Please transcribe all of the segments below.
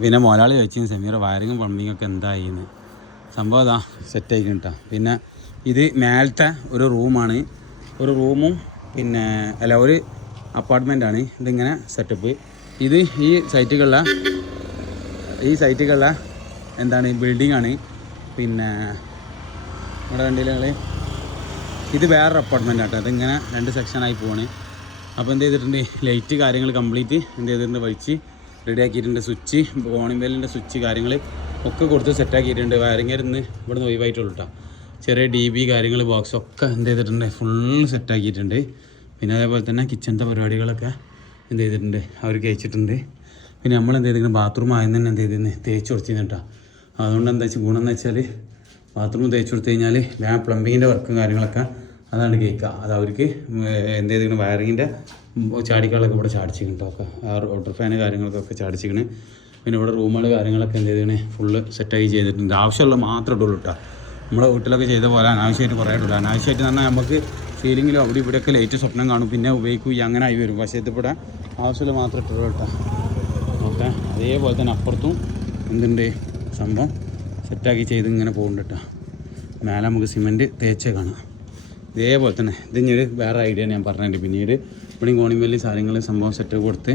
പിന്നെ മുതലാളി ചോദിച്ചു സെമീറ വയറിങ്ങും പ്ലംബിങ്ങൊക്കെ എന്തായിന്ന്. സംഭവം അതാ സെറ്റായിരിക്കും കേട്ടോ. പിന്നെ ഇത് മേലത്തെ ഒരു റൂമാണ്, ഒരു റൂമും പിന്നെ അല്ല ഒരു അപ്പാർട്ട്മെൻറ്റാണ്. ഇതിങ്ങനെ സെറ്റപ്പ്. ഇത് ഈ സൈറ്റുകളിലെ എന്താണ് ബിൽഡിങ്ങാണ്. പിന്നെ നമ്മുടെ വണ്ടിയിലെ ഇത് വേറൊരു അപ്പാർട്ട്മെൻ്റ് ആട്ടോ. അതിങ്ങനെ 2 സെക്ഷനായി പോവാണ്. അപ്പോൾ എന്ത് ചെയ്തിട്ടുണ്ട്, ലൈറ്റ് കാര്യങ്ങൾ കംപ്ലീറ്റ് എന്ത് ചെയ്തിട്ടുണ്ട്, വലിച്ച് റെഡിയാക്കിയിട്ടുണ്ട്. സ്വിച്ച് കോണിംബെല്ലിൻ്റെ സ്വിച്ച് കാര്യങ്ങൾ ഒക്കെ കൊടുത്ത് സെറ്റാക്കിയിട്ടുണ്ട്. വയറിങ്ങരുന്ന് ഇവിടുന്ന് ഒഴിവായിട്ടുള്ളൂ കേട്ടോ. ചെറിയ DB കാര്യങ്ങൾ ബോക്സൊക്കെ എന്ത് ചെയ്തിട്ടുണ്ട്, ഫുള്ള് സെറ്റാക്കിയിട്ടുണ്ട്. പിന്നെ അതേപോലെ തന്നെ കിച്ചണത്തെ പരിപാടികളൊക്കെ എന്ത് ചെയ്തിട്ടുണ്ട്, അവർക്ക് അയച്ചിട്ടുണ്ട്. പിന്നെ നമ്മൾ എന്ത് ചെയ്തിട്ടുണ്ട്, ബാത്റൂം ആദ്യം തന്നെ എന്ത് ചെയ്തിരുന്നു തേച്ച് കൊടുത്തിരുന്നു കേട്ടോ. അതുകൊണ്ട് എന്താ വെച്ചാൽ ഗുണം എന്ന് വെച്ചാൽ ബാത്റൂം തേച്ച് കൊടുത്തു കഴിഞ്ഞാൽ ഞാൻ പ്ലംബിങ്ങിൻ്റെ വർക്കും കാര്യങ്ങളൊക്കെ അതാണ് കേൾക്കുക. അത് അവർക്ക് എന്ത് ചെയ്തിരിക്കണം, വയറിങ്ങിൻ്റെ ചാടിക്കാളൊക്കെ ഇവിടെ ചാടിച്ചിരിക്കണം കേട്ടോ. വാട്ടർ ഫാന് കാര്യങ്ങൾക്കൊക്കെ ചാടിച്ചിരിക്കണ്. പിന്നെ ഇവിടെ റൂമുകൾ കാര്യങ്ങളൊക്കെ എന്ത് ചെയ്തിരിക്കണേ ഫുള്ള് സെറ്റായി ചെയ്തിട്ടുണ്ട്. ആവശ്യമുള്ള മാത്രമേ ഇട്ടുള്ളൂ കേട്ടോ. നമ്മളെ വീട്ടിലൊക്കെ ചെയ്ത പോലെ അനാവശ്യമായിട്ട് കുറേ ഇട്ടില്ല. അനാവശ്യമായിട്ട് പറഞ്ഞാൽ നമുക്ക് സീലിങ്ങിലും അവിടെ ഇവിടെയൊക്കെ ലൈറ്റ് സ്വപ്നം കാണും, പിന്നെ ഉപയോഗിക്കും, അങ്ങനെ ആയി വരും. പക്ഷേ ഇതിവിടെ ആവശ്യമുള്ള മാത്രമേ ഇട്ടുള്ളൂ കേട്ടോ. ഓക്കെ. അതേപോലെ തന്നെ അപ്പുറത്തും എന്തുണ്ട് സംഭവം സെറ്റാക്കി ചെയ്ത് ഇങ്ങനെ പോകുന്നുണ്ട് കേട്ടോ. മേലെ നമുക്ക് സിമെൻറ്റ് തേച്ചേ കാണാം. ഇതേപോലെ തന്നെ ഇതിനൊരു വേറെ ഐഡിയ ഞാൻ പറഞ്ഞിട്ടുണ്ട്. പിന്നീട് ഇവിടെയും കോണിംബെല്ലി സാധനങ്ങൾ സംഭവം സെറ്റ് കൊടുത്ത്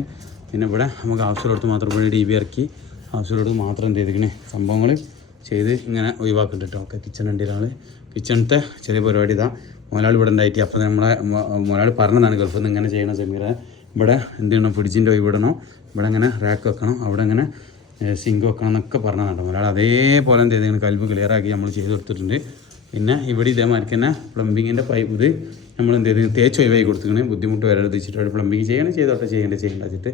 പിന്നെ ഇവിടെ നമുക്ക് ആവശ്യമുള്ളടത്ത് മാത്രം ഇവിടെ DB ഇറക്കി ആവശ്യമുള്ളത് മാത്രം എന്ത് ചെയ്തിരിക്കണേ സംഭവങ്ങൾ ചെയ്ത് ഇങ്ങനെ ഒഴിവാക്കുന്നുണ്ട് കേട്ടോ. ഓക്കെ. കിച്ചൺ ഉണ്ട് ഒരാൾ. കിച്ചണത്തെ ചെറിയ പരിപാടി ഇതാ മുതലാളി ഇവിടെ ഉണ്ടായിട്ട്. അപ്പോൾ നമ്മളെ മുതലാളി പറഞ്ഞതാണ് ഗൾഫിൽ നിന്ന് ഇങ്ങനെ ചെയ്യണം സെമീറ. ഇവിടെ എന്ത് ചെയ്യണം, ഫ്രിഡ്ജിൻ്റെ ഒഴിവിടണം, ഇവിടെ ഇങ്ങനെ റാക്ക് വെക്കണം, അവിടെ ഇങ്ങനെ സിങ്ക് വെക്കണം എന്നൊക്കെ പറഞ്ഞതാണ് മുതലാളി. അതേപോലെ എന്ത് ചെയ്തിരിക്കണം കൽബ് ക്ലിയറാക്കി നമ്മൾ ചെയ്ത് കൊടുത്തിട്ടുണ്ട്. പിന്നെ ഇവിടെ ഇതേമാതിരി തന്നെ പ്ലംബിങ്ങിൻ്റെ പൈപ്പ് ഇത് നമ്മൾ എന്ത് ചെയ്ത് തേച്ച് ഒഴിവായി കൊടുത്തിരിക്കണേ. ബുദ്ധിമുട്ട് വരാതെ വെച്ചിട്ട് പ്ലംബിങ് ചെയ്യണ്ട വെച്ചിട്ട്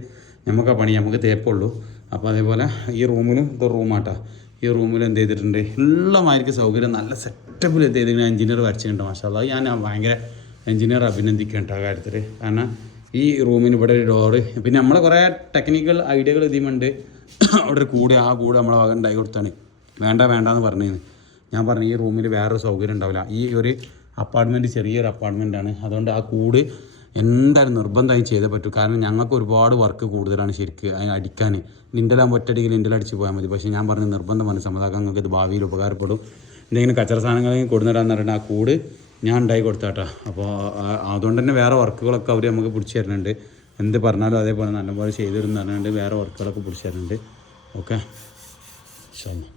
നമുക്ക് ആ പണി നമുക്ക് തേപ്പുള്ളൂ. അപ്പോൾ അതേപോലെ ഈ റൂമിലും ഇത് റൂമാട്ടോ. ഈ റൂമിൽ എന്ത് ചെയ്തിട്ടുണ്ട് ഉള്ളമാർക്ക് സൗകര്യം നല്ല സെറ്റപ്പിൽ എന്ത് ചെയ്തിരിക്കുന്നത് എഞ്ചിനീയർ വരച്ചിട്ടുണ്ട്. മാഷാഅല്ലാ. ഞാൻ ഭയങ്കര എഞ്ചിനീയർ അഭിനന്ദിക്കേണ്ട ആ കാര്യത്തിൽ. കാരണം ഈ റൂമിന് ഇവിടെ ഒരു ഡോറ്, പിന്നെ നമ്മളെ കുറേ ടെക്നിക്കൽ ഐഡിയകൾ ഇതിമുണ്ട്. അവിടെ ഒരു കൂടെ ആ കൂടെ നമ്മളെ വക ഉണ്ടായി കൊടുത്താണ്. വേണ്ടാന്ന് പറഞ്ഞിരുന്നു. ഞാൻ പറഞ്ഞു ഈ റൂമിൽ വേറൊരു സൗകര്യം ഉണ്ടാവില്ല. ഈ ഒരു അപ്പാർട്ട്മെൻറ്റ് ചെറിയൊരു അപ്പാർട്ട്മെൻറ്റാണ്. അതുകൊണ്ട് ആ കൂട് എന്തായാലും നിർബന്ധമായി ചെയ്തേ പറ്റൂ. കാരണം ഞങ്ങൾക്ക് ഒരുപാട് വർക്ക് കൂടുതലാണ് ശരിക്ക് അടിക്കാൻ. ലിൻഡലാകുമ്പോൾ ഒറ്റയടിക്ക് ലിൻഡലടിച്ച് പോയാൽ മതി. പക്ഷേ ഞാൻ പറഞ്ഞ നിർബന്ധമാണ് സമ്മതാക്കാൻ നിങ്ങൾക്ക് ഇത് ഭാവിയിൽ ഉപകാരപ്പെടും. എന്തെങ്കിലും കച്ചറ സാധനങ്ങളെങ്കിലും കൊടുന്നിടാന്ന് പറഞ്ഞാൽ ആ കൂട് ഞാൻ ഉണ്ടായി കൊടുത്താട്ടോ. അപ്പോൾ അതുകൊണ്ട് തന്നെ വേറെ വർക്കുകളൊക്കെ അവർ നമുക്ക് പിടിച്ച് തരുന്നുണ്ട്. എന്ത് പറഞ്ഞാലും അതേപോലെ നല്ലപോലെ ചെയ്തിരുന്നു പറഞ്ഞുകൊണ്ട് വേറെ വർക്കുകളൊക്കെ പിടിച്ച് തരുന്നുണ്ട്. ഓക്കെ. ഇൻഷാ അല്ലാഹ്.